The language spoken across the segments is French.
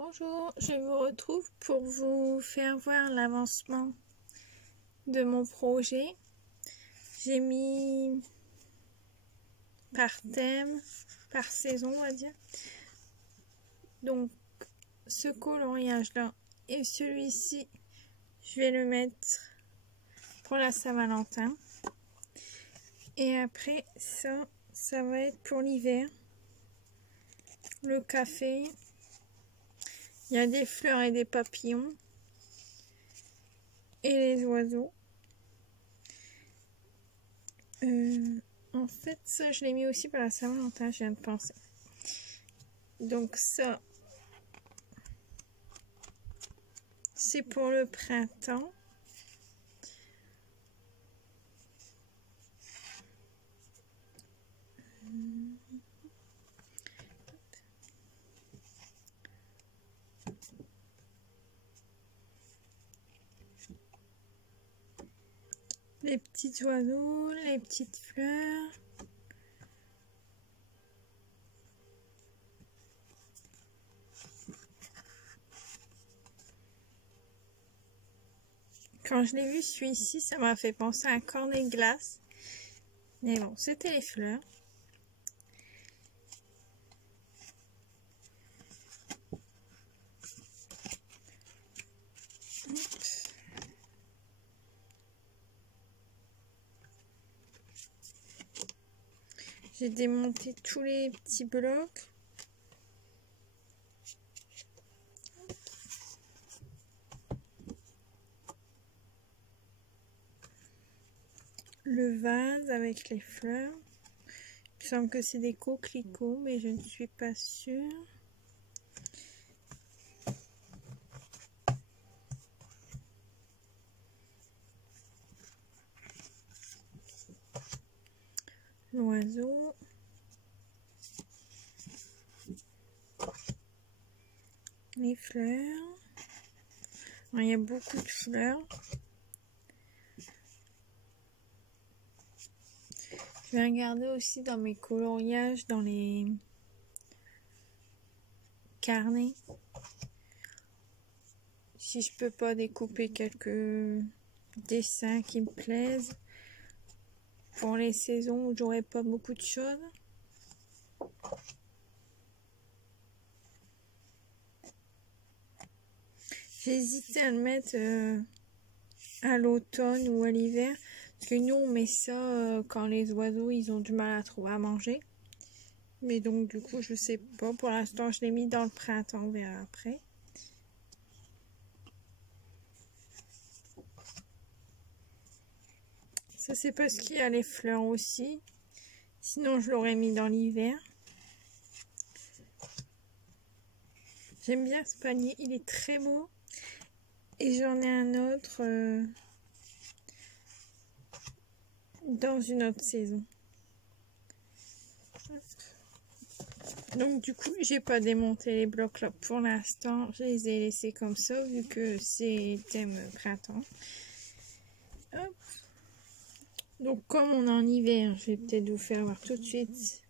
Bonjour, je vous retrouve pour vous faire voir l'avancement de mon projet. J'ai mis par thème, par saison on va dire. Donc ce coloriage là et celui-ci, je vais le mettre pour la Saint-Valentin. Et après ça va être pour l'hiver. Le café. Il y a des fleurs et des papillons. Et les oiseaux. En fait, ça, je l'ai mis aussi pour la Saint-Valentin, je viens de penser. Donc ça, c'est pour le printemps. Les petits oiseaux, les petites fleurs. Quand je l'ai vu celui-ci, ça m'a fait penser à un cornet de glace. Mais bon, c'était les fleurs. J'ai démonté tous les petits blocs. Le vase avec les fleurs. Il me semble que c'est des coquelicots, mais je ne suis pas sûre. L'oiseau. Les fleurs. Alors, il y a beaucoup de fleurs. Je vais regarder aussi dans mes coloriages, dans les carnets, si je peux pas découper quelques dessins qui me plaisent pour les saisons où j'aurai pas beaucoup de choses. J'ai hésité à le mettre à l'automne ou à l'hiver, parce que nous on met ça quand les oiseaux ils ont du mal à trouver à manger. Mais donc du coup je sais pas, pour l'instant je l'ai mis dans le printemps, on verra après. Ça c'est parce qu'il y a les fleurs aussi, sinon je l'aurais mis dans l'hiver. J'aime bien ce panier, il est très beau. Et j'en ai un autre dans une autre saison. Donc du coup, j'ai pas démonté les blocs là pour l'instant. Je les ai laissés comme ça vu que c'est thème printemps. Hop. Donc comme on est en hiver, je vais peut-être vous faire voir tout de suite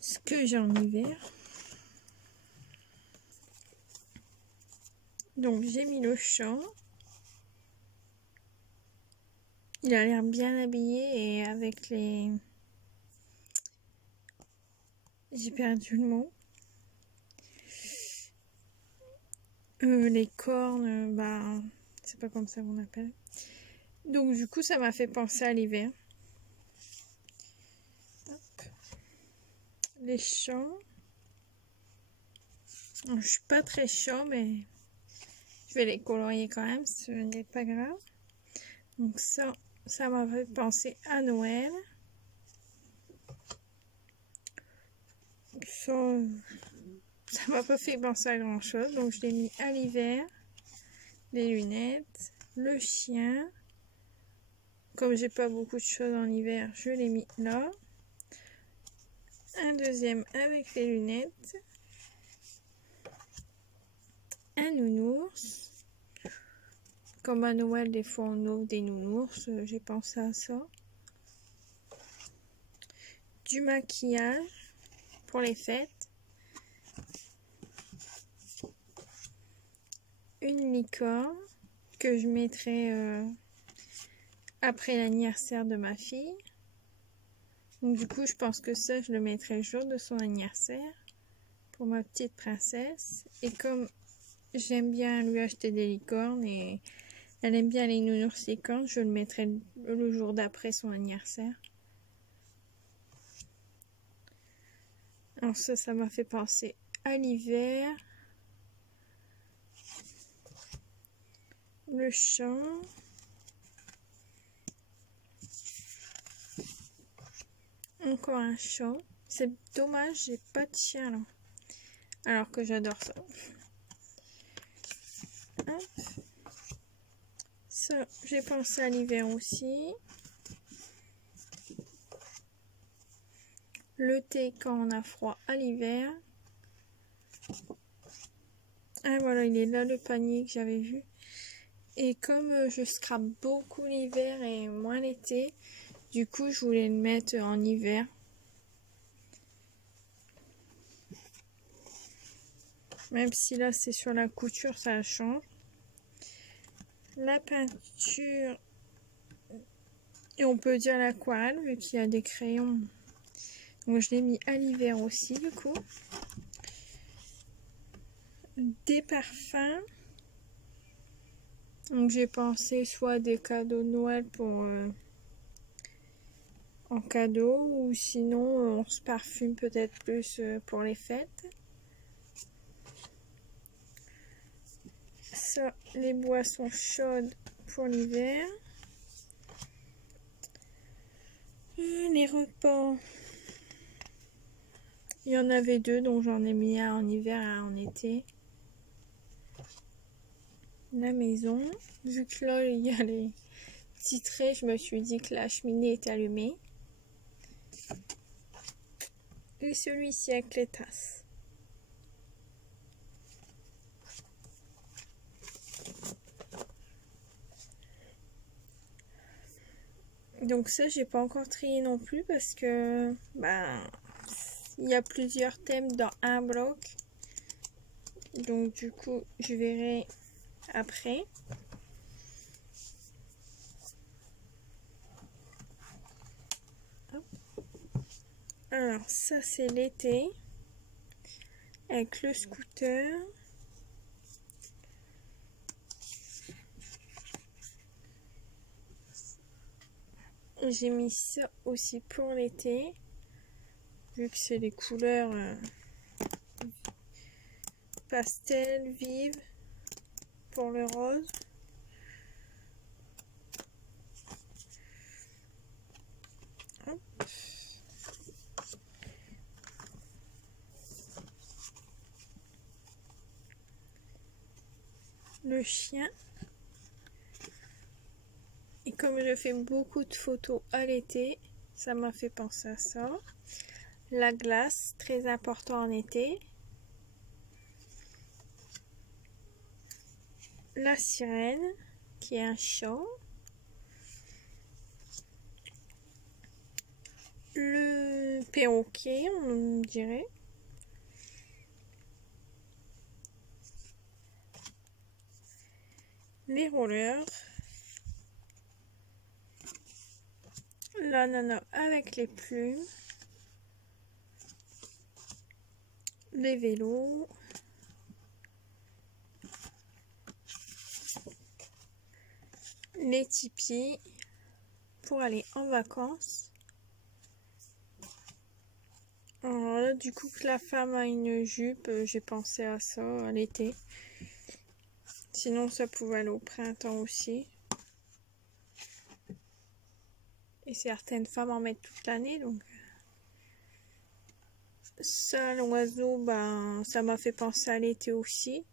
ce que j'ai en hiver. Donc j'ai mis le chat. Il a l'air bien habillé et avec les... J'ai perdu le mot. Les cornes, bah, c'est pas comme ça qu'on appelle. Donc du coup, ça m'a fait penser à l'hiver. Les chats. Je suis pas très chat, mais je vais les colorier quand même, ce n'est pas grave. Donc ça m'a fait penser à Noël. Ça m'a pas fait penser à grand chose, donc je l'ai mis à l'hiver. Les lunettes, le chien. Comme j'ai pas beaucoup de choses en hiver, je l'ai mis là. Un deuxième avec les lunettes. Un nounours. Comme à Noël, des fois on offre des nounours, j'ai pensé à ça. Du maquillage pour les fêtes. une licorne que je mettrai après l'anniversaire de ma fille. Donc du coup, je pense que ça, je le mettrai le jour de son anniversaire pour ma petite princesse. Et comme j'aime bien lui acheter des licornes et elle aime bien les nounours licornes, je le mettrai le jour d'après son anniversaire. Alors ça m'a fait penser à l'hiver. Le chat. Encore un chat. C'est dommage, j'ai pas de chien là. Alors que j'adore ça. Hop. Ça, j'ai pensé à l'hiver aussi. Le thé quand on a froid à l'hiver. Ah voilà, il est là le panier que j'avais vu. Et comme je scrape beaucoup l'hiver et moins l'été, du coup je voulais le mettre en hiver. Même si là c'est sur la couture, ça change. La peinture, et on peut dire l'aquarelle vu qu'il y a des crayons. Donc je l'ai mis à l'hiver aussi du coup. Des parfums. Donc j'ai pensé soit des cadeaux de Noël pour en cadeau ou sinon on se parfume peut-être plus pour les fêtes. Ça, les boissons chaudes pour l'hiver. Les repas. Il y en avait deux, donc j'en ai mis un en hiver et un en été. La maison. Vu que là, il y a les petits traits, je me suis dit que la cheminée est allumée. Et celui-ci avec les tasses. Donc ça, j'ai pas encore trié non plus parce que il y a plusieurs thèmes dans un bloc. Donc du coup, je verrai après. Hop. Alors ça, c'est l'été avec le scooter. J'ai mis ça aussi pour l'été, vu que c'est les couleurs pastel, vives, pour le rose. Hop. Le chien. Et comme je fais beaucoup de photos à l'été, ça m'a fait penser à ça. La glace, très important en été. La sirène, qui est un chat. Le perroquet, on dirait. Les rollers. La nana avec les plumes. Les vélos. Les tipis pour aller en vacances. Alors là, du coup, que la femme a une jupe, j'ai pensé à ça à l'été. Sinon, ça pouvait aller au printemps aussi. Et certaines femmes en mettent toute l'année, donc. Ça, l'oiseau, ça m'a fait penser à l'été aussi.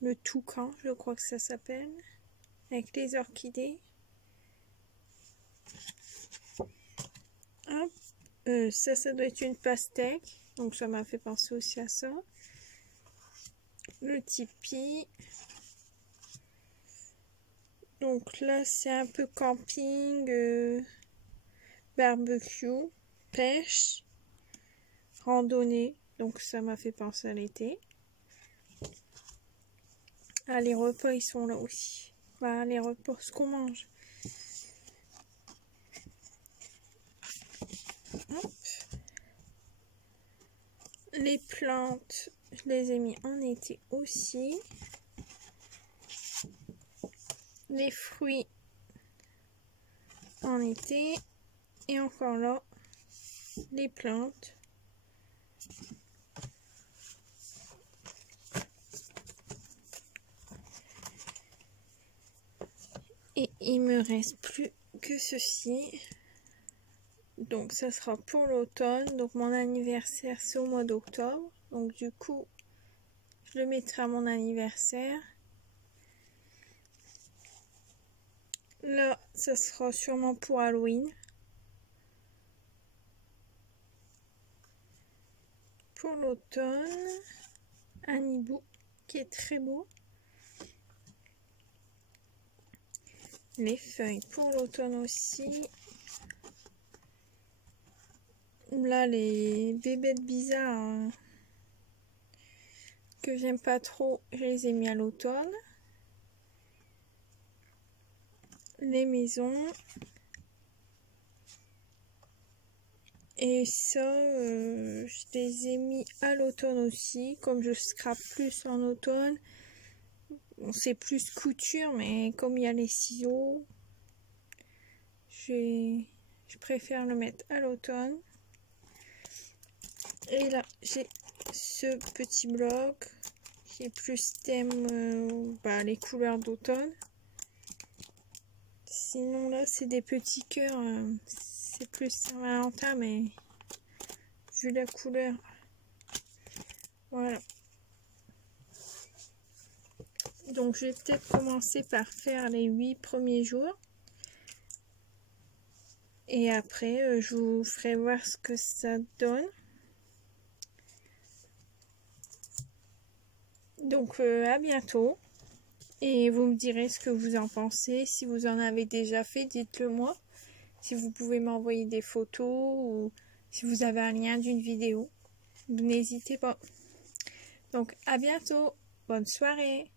Le toucan, je crois que ça s'appelle. Avec les orchidées. Hop. Ça doit être une pastèque. Donc ça m'a fait penser aussi à ça. Le tipi. Donc là, c'est un peu camping, barbecue, pêche, randonnée. Donc ça m'a fait penser à l'été. Ah, les repas, ils sont là aussi. Voilà, les repas, ce qu'on mange. Hop. Les plantes, je les ai mis en été aussi. Les fruits en été. Et encore là, les plantes. Et il me reste plus que ceci. Donc ça sera pour l'automne. Donc mon anniversaire c'est au mois d'octobre. Donc du coup je le mettrai à mon anniversaire. Là ça sera sûrement pour Halloween. Pour l'automne, un hibou qui est très beau. Les feuilles pour l'automne aussi. Là les bébêtes bizarres que j'aime pas trop, je les ai mis à l'automne. Les maisons. Et ça, je les ai mis à l'automne aussi. Comme je scrape plus en automne, bon, c'est plus couture, mais comme il y a les ciseaux, je préfère le mettre à l'automne. Et là, j'ai ce petit bloc qui est plus thème les couleurs d'automne. Sinon là, c'est des petits cœurs. C'est plus Saint-Valentin, mais vu la couleur, voilà. Donc je vais peut-être commencer par faire les 8 premiers jours. Et après, je vous ferai voir ce que ça donne. Donc à bientôt. Et vous me direz ce que vous en pensez. Si vous en avez déjà fait, dites-le moi. Si vous pouvez m'envoyer des photos ou si vous avez un lien d'une vidéo, n'hésitez pas. Donc à bientôt. Bonne soirée.